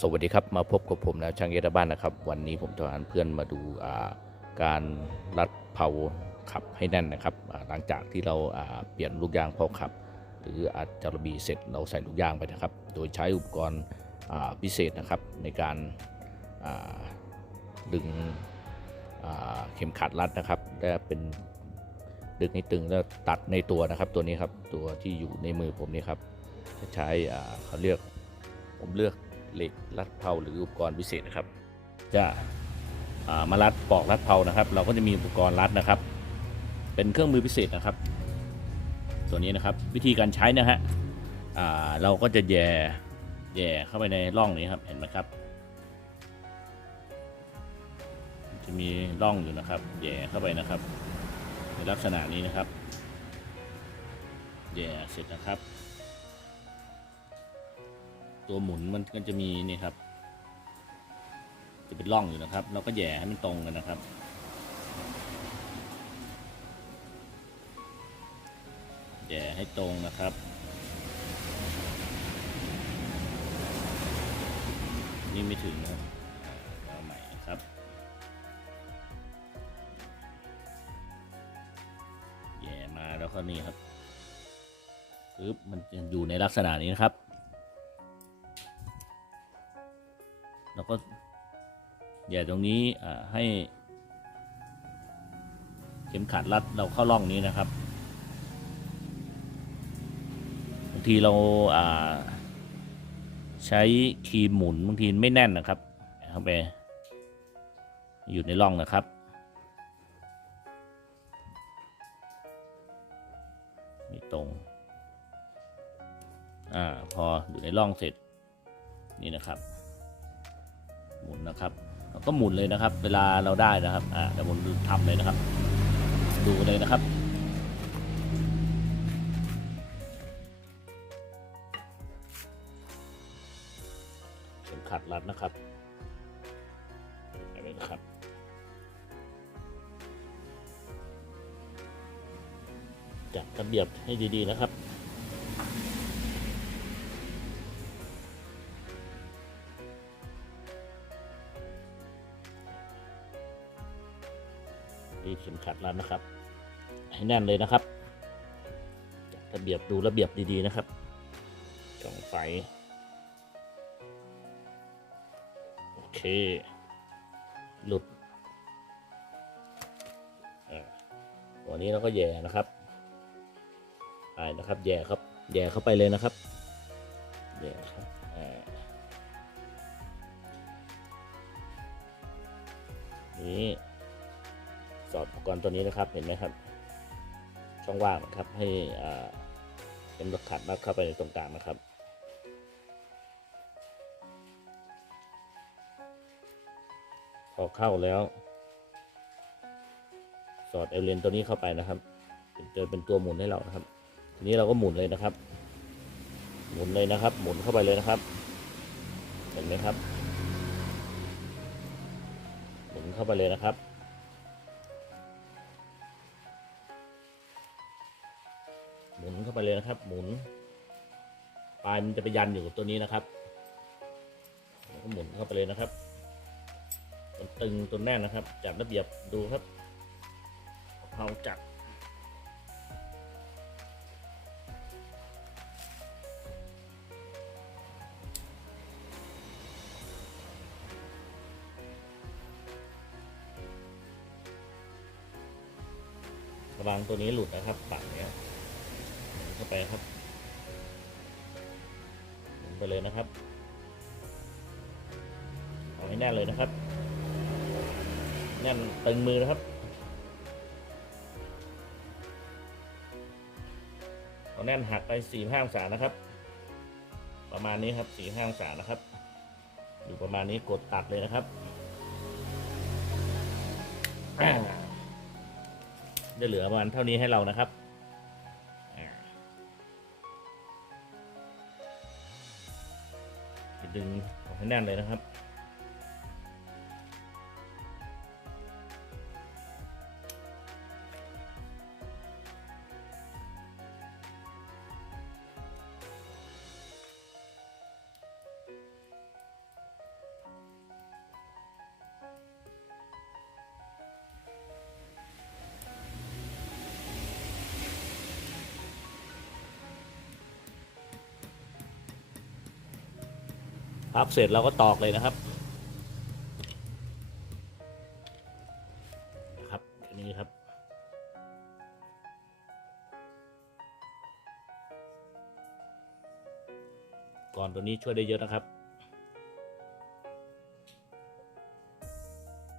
สวัสดีครับ มาพบกับผมนะช่างเยตบ้านนะครับ วันนี้ผมจะพาเพื่อนมาดูาการรัดเผาขับให้แน่นนะครับ หลังจากที่เราาเปลี่ยนลูกยางพอขับ หรืออาจจะระบีเสร็จเราใส่ลูกยางไปนะครับ โดยใช้อุปกรณ์พิเศษนะครับในการาดึงเข็มขัดรัดนะครับและเป็นดึงให้ตึงแล้วตัดในตัวนะครับ ตัวนี้ครับตัวที่อยู่ในมือผมนี่ครับจะใช้เขาเรียกผมเลือก เหล็กรัดเผาหรืออุปกรณ์พิเศษนะครับ จะามารัดปอกรัดเผานะครับ เราก็จะมีอุปกรณ์รัดนะครับ เป็นเครื่องมือพิเศษนะครับ ตัวนี้นะครับวิธีการใช้นะฮะเราก็จะแย่แย่เข้าไปในร่องนี้ครับเห็นไหมครับ จะมีร่องอยู่นะครับ แย่เข้าไปนะครับ ในลักษณะนี้นะครับแย่เสร็จนะครับ ตัวหมุนมันก็จะมีนี่ครับ จะเป็นร่องอยู่นะครับ เราก็แย่ให้มันตรงกันนะครับ แย่ให้ตรงนะครับนี่ไม่ถึงนะครับเอาใหม่นะครับ แย่มาแล้วก็นี่ครับปึ๊บมันจะอยู่ในลักษณะนี้นะครับ เราก็แย่ตรงนี้ให้เข็มขัดรัดเราเข้าร่องนี้นะครับบางทีเราาใช้ครีมหมุนบางทีไม่แน่นนะครับเข้าไปอยู่ในร่องนะครับไม่ตรงอ่าพออยู่ในร่องเสร็จนี่นะครับ หมุนนะครับก็หมุนเลยนะครับ เวลาเราได้นะครับอ่าเดี๋ยวผมทำเลยนะครับ ดูเลยนะครับเข็มขัดรัดนะครับไปเลยนะครับจัดระเบียบให้ดีๆนะครับ รีดเข็มขัดแล้วนะครับ ให้แน่นเลยนะครับจัดระเบียบดูระเบียบดีๆนะครับช่องไฟโอเค หลุดอ่าตัวนี้เราก็แย่นะครับไปนะครับ แย่ครับ แย่เข้าไปเลยนะครับแย่ครับอ่านี่ สอดอุปกรณ์ตัวนี้นะครับเห็นไหมครับ ช่องว่างนะครับให้เป็นรถขัดรัดเข้าไปในตรงกลางนะครับพอเข้าแล้ว สอดเอลเลนตัวนี้เข้าไปนะครับจะเป็นตัวหมุนให้เรานะครับ ทีนี้เราก็หมุนเลยนะครับ หมุนเลยนะครับ หมุนเข้าไปเลยนะครับ เห็นไหมครับ หมุนเข้าไปเลยนะครับ หมุนเข้าไปเลยนะครับ หมุน ปลายมันจะไปยันอยู่กับตัวนี้นะครับแล้วก็หมุนเข้าไปเลยนะครับมันตึงตัวแน่นนะครับ จับระเบียบดูครับเอาจับระวังตัวนี้หลุดนะครับฝั่งเนี้ย เข้าไปครับหมุนไปเลยนะครับเอาให้แน่นเลยนะครับ แน่นตึงมือนะครับเอาแน่นหักไปสี่ห้าองศานะครับ ประมาณนี้ครับสี่ห้าองศานะครับ อยู่ประมาณนี้กดตัดเลยนะครับจะเหลือประมาณเท่านี้ให้เรานะครับ ดึงออกให้แน่นเลยนะครับ พับเสร็จเราก็ตอกเลยนะครับนะครับนี้ครับ ก่อนตัวนี้ช่วยได้เยอะนะครับ